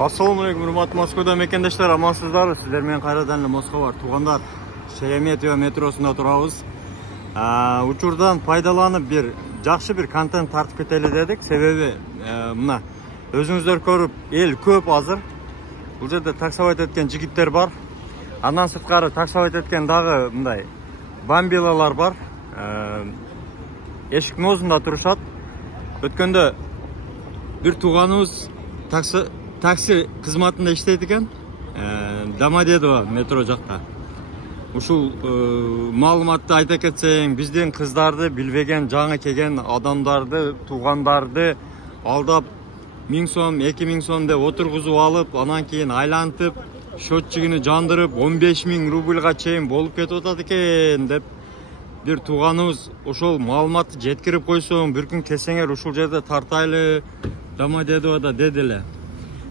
Assalamu alaikum, hurmatly Moskvada mekendештер, амансыздар. Сіздер мен кайрадан эле Москва бар. Туугандар, Шереметьево метросунда турабыз. Учурдан пайдаланып жакшы бир контент тартып кетели дедик. Себеби мына өзүңүздөр көрүп, эл көп азыр. Бул жерде таксовать эткен жигиттер бар. Андан сырткары таксовать эткен дагы мындай бамбилалар бар. Эшиктин оозунда турушат. Өткөндө бир тууганыбыз такси кызматында иштейт экен. Домодедово метро жакта. Ушул маалыматты айта кетсең, биздин кыздарды билбеген, жаңы келген адамдарды, туугандарды алдап 1000 сом, 2000 сом деп отургузуп алып, анан кийин айлантып, счетчигини жандырып, 15.000 рубльга чейин болуп кетип атат экен деп бир тууганыбыз ошол маалыматты жеткирип койсоң, бир күн келсеңер ушул жерде тартайлы Домодедовода деди эле.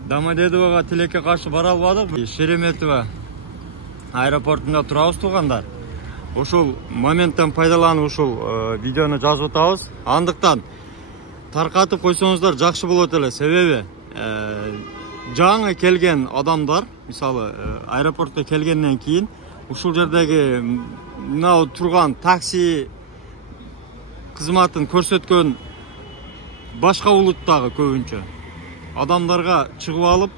Домодедового тилекке каршы бара албадык. Шереметьево аэропортунда турабыз туугандар. Ошол моменттен пайдаланып ушул видеону жазып атабыз. Андыктан таркатып койсоңуздар жакшы болот эле. Себеби жаңы келген адамдар, мисалы аэропортко келгенден кийин ушул жердеги мына турган такси кызматын көрсөткөн башка улуттагы көбүнчө адамдарга чыгып алып,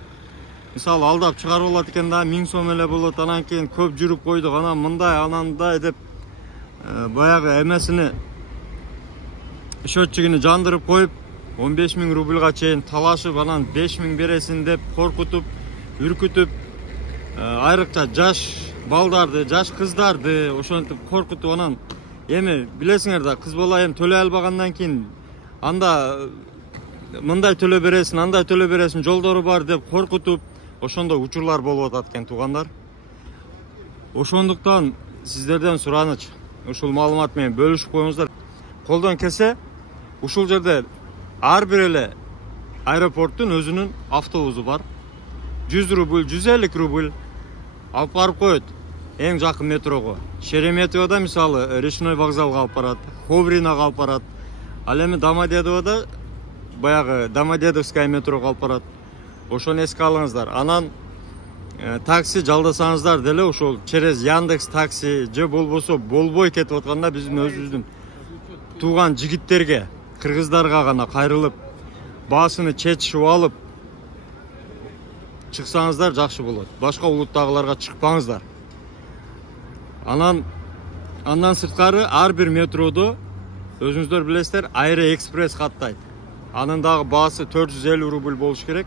мисалы алдап чыгарып алат экен да, 1000 сом эле болот, анан кийин көп жүрүп койдук, анан мындай, анандай деп баягы эмесини счетчигини жандырып коюп, 15.000 рубльга чейин талашып, анан 5.000 бересин деп коркутуп, үркүтүп, айрыкча жаш балдарды, жаш кыздарды ошентип коркутуп, анан эми билесиңер да, кыз бала эми төлөй албагандан кийин анда мындай төлө бересин, андай төлө бересин, жолдору бар деп коркутуп, ошондой учурлар болуп атат экен туугандар. Ошондуктан сиздерден сураныч, ушул маалымат менен бөлүшүп коюңуздар. Колдон келсе, ушул жерде ар бир эле аэропорттун өзүнүн автобусу бар. 100 рубль, 150 рубль алып барып коет эң жакын метрого. Шереметьевода мисалы Речной вокзалга алып барат, Ховриноға алып барат. Ал эми Домодедовода баягы Домодедовская метрого алып барат. Ошону эске алыңыздар. Анан такси жалдасаңыздар деле ошол через Яндекс такси же болбосо болбой кетип атканда биздин өзүбүздүн тууган жигиттерге, кыргыздарга гана кайрылып, баасыны чечишип алып чыксаңыздар жакшы болот. Башка улуттагыларга чыкпаңыздар. Андан сырткары ар бир метродо өзүңүздөр билесиздер, Аэроэкспресс каттайт. Анын дагы баасы 450 рубль болуш керек.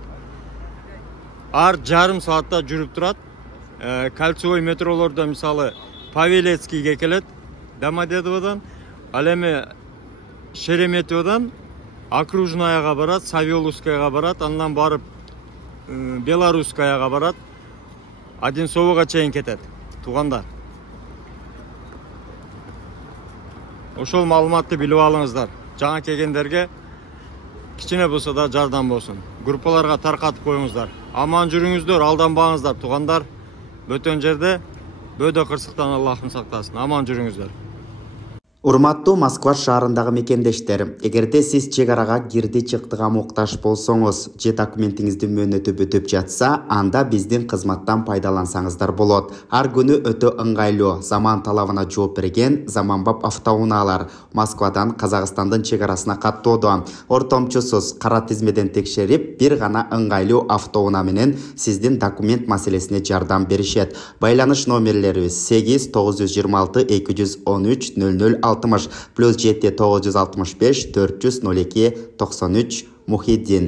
Ар жарым саатта жүрүп турат. Кольцевой метролордо мисалы Павелецкийге келет Домодедоводан, ал эми Шереметьеводан Окружнаяга барат, Савеловскаяга барат, андан барып Белорусскаяга барат, Одинцового чейин кетет туугандар. Ошол маалыматты билип алыңыздар. Жаңа келгендерге кичине болсо да жардам болсун. Группаларга таркатып коюңуздар. Аман жүрүңүздөр, алданбаңыздар туугандар. Бөтөн жерде бөдө кырсыктан Аллахым сактасын. Аман жүрүңүздөр. Урматтуу Москва шаарындагы мекендештер, эгерде сиз чек арага кирди чыктыга муктаж болсоңуз, же документиңиздин мөөнөтү бүтүп жатса, анда биздин кызматтан пайдалансаңыздар болот. Ар күнү өтө ыңгайлуу, заман талабына жооп берген заманбап автоунаалар Москвадан Казакстандын чек арасына каттоодо. Ортомчусуз кара тизмеден текшерип, бир гана ыңгайлуу автоунаа менен сиздин документ маселесине жардам беришет. Байланыш номерлерибиз 8 926 213 00 +7 965 402 93 Мухиддин.